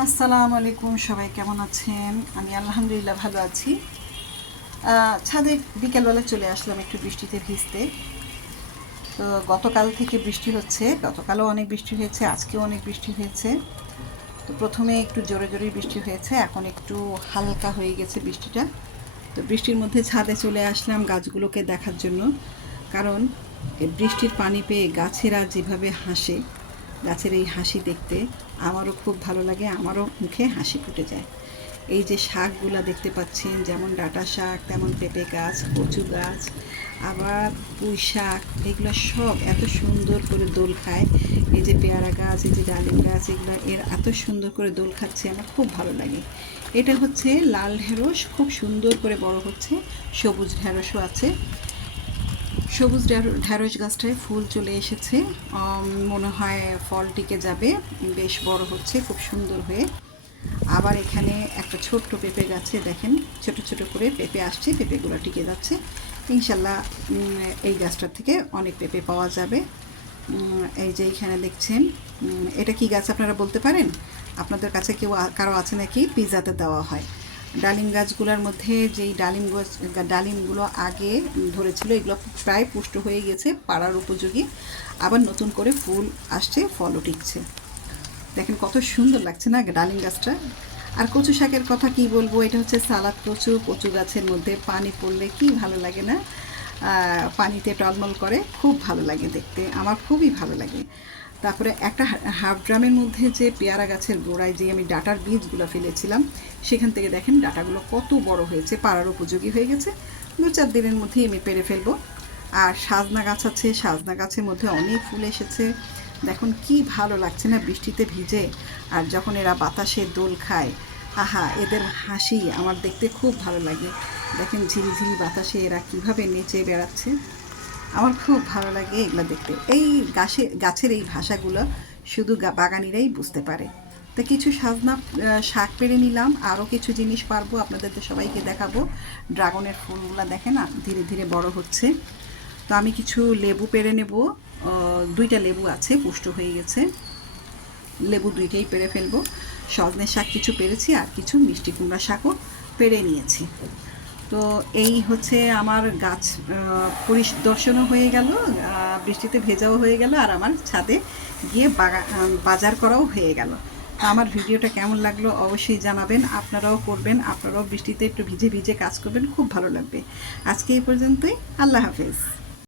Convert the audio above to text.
আসসালামু আলাইকুম, সবাই কেমন আছেন? আমি আলহামদুলিল্লাহ ভালো আছি। ছাদে বিকেলবেলা চলে আসলাম একটু বৃষ্টিতে ভিজতে। তো গতকাল থেকে বৃষ্টি হচ্ছে, গতকালও অনেক বৃষ্টি হয়েছে, আজকেও অনেক বৃষ্টি হয়েছে। তো প্রথমে একটু জোরে জোরে বৃষ্টি হয়েছে, এখন একটু হালকা হয়ে গেছে বৃষ্টিটা। তো বৃষ্টির মধ্যে ছাদে চলে আসলাম গাছগুলোকে দেখার জন্য। কারণ বৃষ্টির পানি পেয়ে গাছেরা যেভাবে হাসে গাছের এই হাসি দেখতে আমারও খুব ভালো লাগে, আমারও মুখে হাসি ফুটে যায়। এই যে শাকগুলা দেখতে পাচ্ছেন, যেমন ডাঁটা শাক, তেমন পেঁপে গাছ, কচু গাছ, আবার পুঁই শাক, এগুলো সব এত সুন্দর করে দোল খায়। এই যে পেয়ারা গাছ, এই যে ডালিম গাছ, এগুলো এর এত সুন্দর করে দোল খাচ্ছে, আমার খুব ভালো লাগে। এটা হচ্ছে লাল ঢেঁড়স, খুব সুন্দর করে বড় হচ্ছে, সবুজ ঢেঁড়সও আছে। সবুজ ঢেঁড়স গাছটায় ফুল চলে এসেছে। মনে হয় ফল টিকে যাবে। বেশ বড় হচ্ছে, খুব সুন্দর হয়ে। আবার এখানে একটা ছোট্ট পেঁপে গাছে দেখেন, ছোট ছোট করে পেঁপে আসছে, পেঁপেগুলো টিকে যাচ্ছে। ইনশাল্লাহ এই গাছটার থেকে অনেক পেঁপে পাওয়া যাবে। এই যে এখানে দেখছেন এটা কি গাছ আপনারা বলতে পারেন? আপনাদের কাছে কেউ কারও আছে নাকি? পিজাতে দেওয়া হয়। ডালিম গাছগুলোর মধ্যে যেই ডালিম গাছ, ডালিমগুলো আগে ধরেছিল, এগুলো প্রায় পুষ্ট হয়ে গেছে, পাড়ার উপযোগী। আবার নতুন করে ফুল আসছে, ফলও টিকছে। দেখেন কত সুন্দর লাগছে না ডালিম গাছটা? আর কচু শাকের কথা কি বলব? এটা হচ্ছে সালাদ কচু কচু গাছের মধ্যে পানি পড়লে কি ভালো লাগে না? পানিতে টলমল করে, খুব ভালো লাগে দেখতে, আমার খুবই ভালো লাগে। তারপরে একটা হাফ ড্রামের মধ্যে যে পেয়ারা গাছের গোড়ায় যে আমি ডাটার বীজগুলো ফেলেছিলাম, সেখান থেকে দেখেন ডাটাগুলো কত বড় হয়েছে, পাড়ার উপযোগী হয়ে গেছে। দু চার দিনের মধ্যেই আমি পেরে ফেলব। আর সাজনা গাছ আছে, সাজনা গাছের মধ্যে অনেক ফুল এসেছে। দেখুন কি ভালো লাগছে না বৃষ্টিতে ভিজে। আর যখন এরা বাতাসে দোল খায়, আহা, এদের হাসি আমার দেখতে খুব ভালো লাগে। দেখেন ঝিরিঝিরি বাতাসে এরা কীভাবে নেচে বেড়াচ্ছে। আমার খুব ভালো লাগে এগুলো দেখতে। এই গাছে গাছের এই ভাষাগুলো শুধু বাগানিরাই বুঝতে পারে। তো কিছু সাজনা শাক পেরে নিলাম। আরও কিছু জিনিস পারব আপনাদের তো সবাইকে দেখাবো। ড্রাগনের ফুলগুলো দেখেন না ধীরে ধীরে বড় হচ্ছে। তো আমি কিছু লেবু পেরে নেব। দুইটা লেবু আছে, পুষ্ট হয়ে গেছে। লেবু দুইটাই পেরে ফেলব। সজনের শাক কিছু পেরেছি, আর কিছু মিষ্টি কুমড়া শাকও পেরে নিয়েছি। তো এই হচ্ছে আমার গাছ পরিদর্শনও হয়ে গেল বৃষ্টিতে ভেজাও হয়ে গেল, আর আমার ছাদে গিয়ে বাজার করাও হয়ে গেল। আমার ভিডিওটা কেমন লাগল অবশ্যই জানাবেন, আপনারাও করবেন, আপনারাও বৃষ্টিতে একটু ভিজে ভিজে কাজ করবেন, খুব ভালো লাগবে। আজকে এই পর্যন্তই, আল্লাহ হাফেজ।